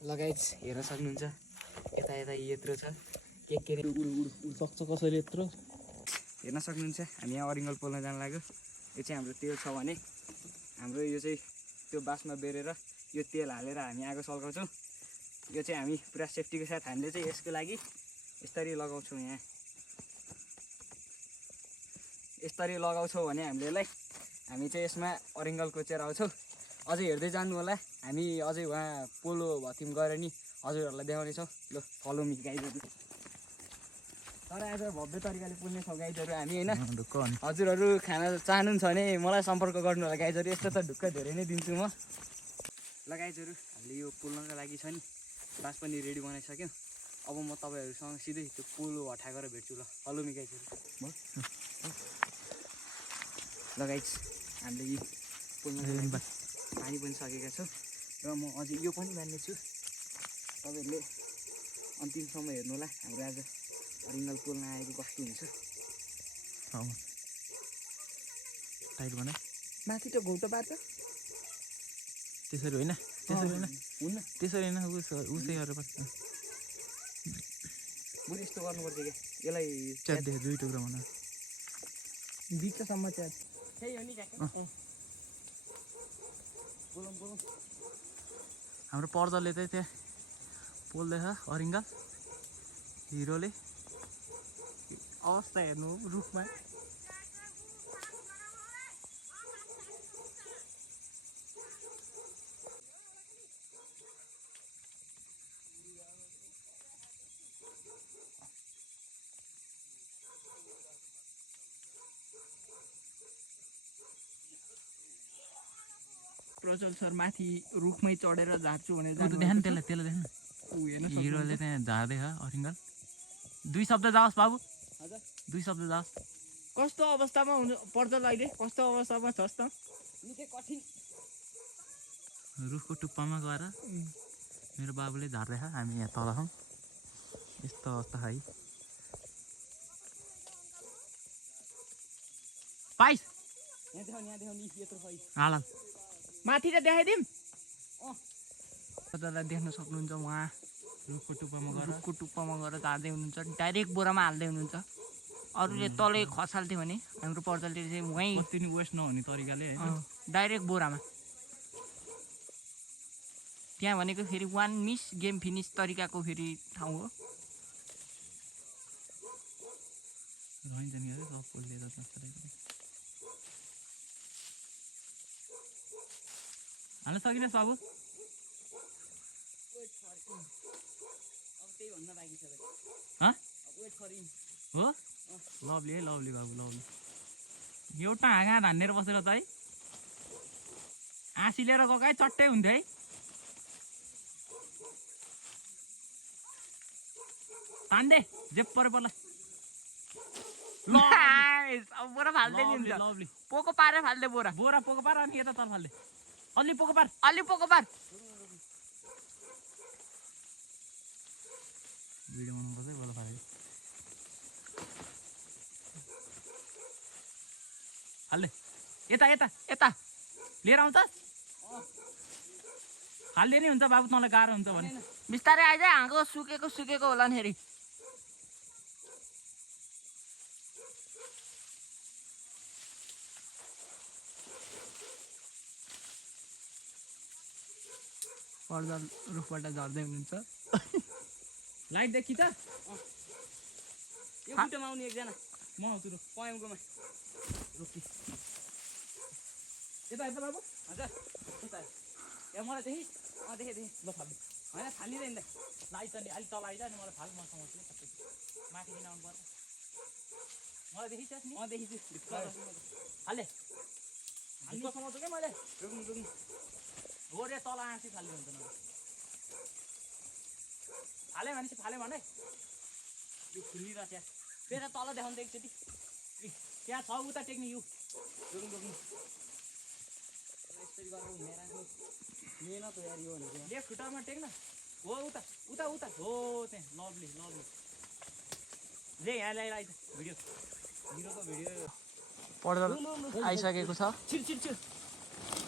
लगायत हेर्न सक्नुहुन्छ यता यता यत्रो छ के रे सक्छ कसरी यत्रो हेर्न सक्नुहुन्छ हामी यहाँ अरिङ्गल पोल्न जान लाग्यो यो चाहिँ हाम्रो तेल छ भने हाम्रो यो चाहिँ त्यो बासमा बेरेर यो तेल हालेर हामी आगो सल्काउँछौँ यो चाहिँ हामी पुरा सेफ्टीको साथ हामीले चाहिँ यसको लागि यसरी लगाउँछौँ यहाँ यसरी लगाउँछौँ भने हामीले हामी चाहिँ यसमा अरिङ्गल कोचेर आउँछौँ अझै हेर्दै जानु होला हामी अझै वहाँ पोलो भतिम गएर नि हजुरहरूलाई देखाउनेछौँ ल फलो मी गाइजहरू तर आज भव्य तरिकाले पुल्ने छौँ गाइजहरू हामी होइन हजुरहरू खाना चाहनुहुन्छ भने मलाई सम्पर्क गर्नु होला गाइजहरू यस्तो त ढुक्क धेरै नै दिन्छु म ल गाइजहरू हामीले यो पोल्नको लागि छ नि बास पनि रेडी बनाइसक्यौँ अब म तपाईँहरूसँग सिधै त्यो पोलो हटाएर भेट्छु ल फलो मी गाइजहरू ल गाइज हामीले यो पोल्नको पानी पनि सकेका छौँ र म अझै यो पनि मान्नेछु तपाईँहरूले अन्तिमसम्म हेर्नु होला हाम्रो आज अरिङ्गल पोल्न आएको कस्तो हुन्छ टाइट बनाए माथि त घौटो पार्छ त्यसरी होइन हुन्न त्यसरी होइन उसै गरेर बरु यस्तो गर्नुपर्छ क्या यसलाई च्याट दुई टुक्रा भन बिचसम्म च्याट त्यही हो नि बोलौँ हाम्रो पर्जलले चाहिँ त्यहाँ पोल्दैछ अरिङ्गल हिरोले अवस्था हेर्नु रुखमा प्रज्वल सर माथि रुखमै चढेर झार्छु भने देखान त्यसलाई देखान हिरोले त्यहाँ झार्दैछ अरिङ्गल दुई शब्द जाओस् बाबु हजुर दुई शब्द जाओस् कस्तो अवस्थामा हुनु पर्छ अहिले कस्तो अवस्थामा छस् त निकै कठिन रुखको टुप्पामा गएर मेरो बाबुले झार्दैछ हामी यहाँ तल छौँ यस्तो अवस्था है पाइस यहाँ देखाउनु यत्रो खै हाल माथि त देखाइदिउँ तपाईँलाई देख्न सक्नुहुन्छ उहाँ रुखको टुप्पामा गएर झार्दै हुनुहुन्छ डाइरेक्ट बोरामा हाल्दै हुनुहुन्छ अरूले तलै खसाल्थ्यो भने हाम्रो पर्जलले चाहिँ वहीँ कति नि वेस्ट नहुने तरिकाले डाइरेक्ट बोरामा त्यहाँ भनेको फेरि वान मिस गेम फिनिस तरिकाको फेरि ठाउँ हो रहन्छ नि सब पोल्लिएर हाल्न सकिनस् बाबु अब त्यही भन्न बाँकी छ वेट फर हिम हो लभली है लभली बाबु लभली एउटा हाँगा धानेर बसेर चाहिँ आँसी लिएर गएको है चट्टै हुन्थ्यो है तान्दे जे पऱ्यो पर्ला अब बोरा फाल्दै नि हुन्छ लभली पोको पारेर फाल्दै बोरा बोरा पोको पार अनि यता तल फाल्दै अलि पोको पार भिडियो बनाउनुपर्छ है बोला फालेको हाल्दै यता लिएर आउँछ हाल्दै नै हुन्छ बाबु तँलाई गाह्रो हुन्छ भने बिस्तारै आइज हाँगो सुकेको होला नि फेरि पर्जल रुखबाट झर्दै हुनुहुन्छ लाइट देखि त यो बुटोमा आउने एकजना म आउँछु पयमकोमा रोकी यता बाबु हजुर यता यहाँ मलाई देखेँ देखेँ ल फाल्दै होइन फालिँदैन त लाइट त नि अलिक तल आइज नि मलाई फाल म समाउँछु सबै माथि किन आउनु पर्छ मलाई देखिस् नि देखिछु हाले हाल्नु समाउँछु क्या मैले रोक्नु गोरे तल आँसी फाल्नु हुन्छ न फाले भनेपछि फाले भने यो खुलिरहेको त्यहाँ त्यता तल देखाउँदै एकचोटि त्यहाँ छ उता टेक्ने यो रोक्नु यसरी गरेर हुने राख्नु मेहनत हो यार यो भनेको लेफ्ट खुट्टामा टेक्न हो उता हो त्यहाँ लभली ले यहाँ ल्याइ भिडियोको भिडियो पर्जल आइसकेको छ छिर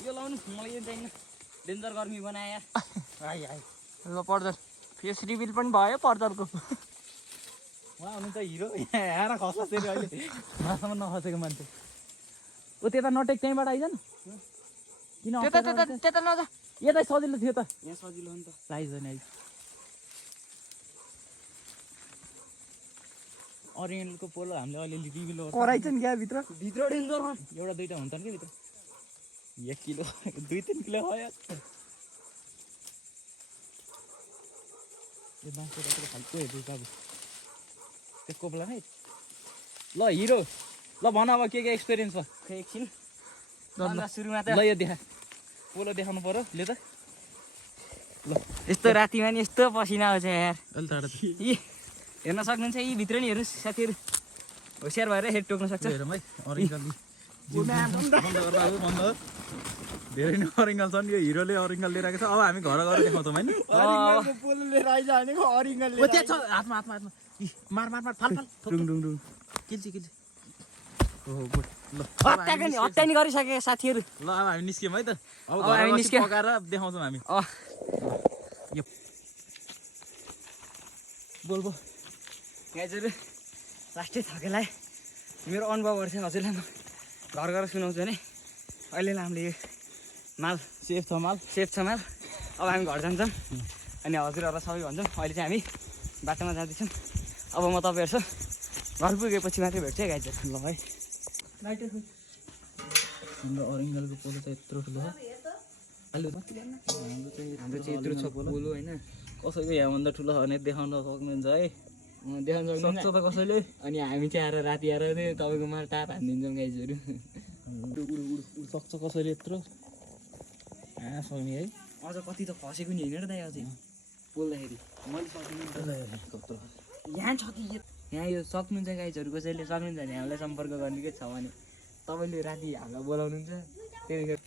यो लाउनु मलाई यो चाहिन्न डेन्जर गर्मी बनाए यार आइ ल पर्दर फेस रिभिल पनि भयो पर्दरको उहाँ हुनुहुन्छ हिरो यहाँ आएर खस्ला फेरि अहिले मासम्म नखसेको मान्छे ऊ त्यता नटेक त्यहीँबाट आइज न किन त्यता नजा यतै सजिलो थियो त यहाँ सजिलो हो नि त आइज नि आइज अरिजिनलको पोलो हामीले अलिअलि रिभिल कराइछ नि क्या भित्र भित्र डेन्जर एउटा दुइटा हुन्छन् कि भित्र 1 किलो 2-3 किलो भयो यो बाँसको कत्रो खालको हेर्छु बाबु त्यसको बेला है ल हिरो ल भन अब के एक्सपिरियन्स छ खै एकछिन अन्त सुरुमा त ल यो देखा पोलो देखाउनु पर्यो ले त यस्तो रातिमा नि यस्तो पसिना आउँछ यार अलि टाढा यी हेर्न सक्नुहुन्छ यी भित्र नि हेर्नुहोस् साथीहरू होसियार भएर हेड टोक्न सक्छ हेरौँ है अरिजिनल धेरै नै अरिजिनल छ नि यो हिरोले अरिजिनल लिएर आएको छ अब हामी घर गएर देखाउँछौँ होइन पोलो लिएर आइज भनेको अरिजिनल ओ त्यहाँ छ हातमा हातमा हातमा इ, मार मार मार फाल फाल डुङ डुङ डुङ किल्ची किल्ची ओहो गुड ल हत्या नि गरिसके साथीहरू ल अब हामी निस्क्यौँ है त अब अब घर हामी गएर निस्क्यौँ। पकाएर देखाउँछौँ हामी यो बोल बोल गाइजहरू लास्टै थकेलाई मेरो अनुभवहरू चाहिँ हजुरलाई म घर गएर सुनाउँछु भने अहिलेलाई हामीले यो माल सेफ छ माल सेफ छ माल अब हामी घर जान्छौँ अनि हजुरहरूलाई सबै भन्छौँ अहिले चाहिँ हामी बाटोमा जाँदैछौँ अब म तपाईँहरूसँग घर पुगेपछि मात्रै भेट्छु है गाइजहरू ल है हाम्रो अरिजिनलको पोलो चाहिँ यत्रो ठुलो छ हाम्रो चाहिँ यत्रो छ पोलो होइन कसैको यहाँभन्दा ठुलो छ भने देखाउन सक्नुहुन्छ है देखाउनु सक्छ सक्दैन त कसैले अनि हामी चाहिँ आएर राति आएर चाहिँ तपाईँकोमा टाप हानिदिन्छौँ गाइजहरू सक्छ कसैले यत्रो सक्ने है अझ कति त खसेको नि होइन र दाइ अझै बोल्दाखेरि मैले सक्नु यहाँ छ कि यहाँ यो सक्नुहुन्छ गाइजहरू कसैले सक्नुहुन्छ भने हामीलाई सम्पर्क गर्नेकै छ भने तपाईँले राति हामीलाई बोलाउनुहुन्छ त्यतिखेर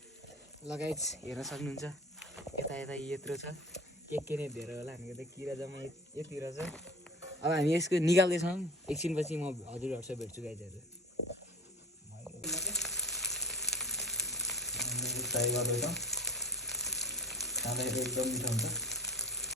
लगाइज हेर्न सक्नुहुन्छ यता यता यत्रो छ के नै धेरै होला हामीको त किरा जम्मा यति रहेछ अब हामी यसको निकाल्दैछौँ एकछिनपछि म हजुरहरूसँग भेट्छु गाइजहरू ट्राई गर्दैछौँ खाँदाखेरि एकदम मिठो हुन्छ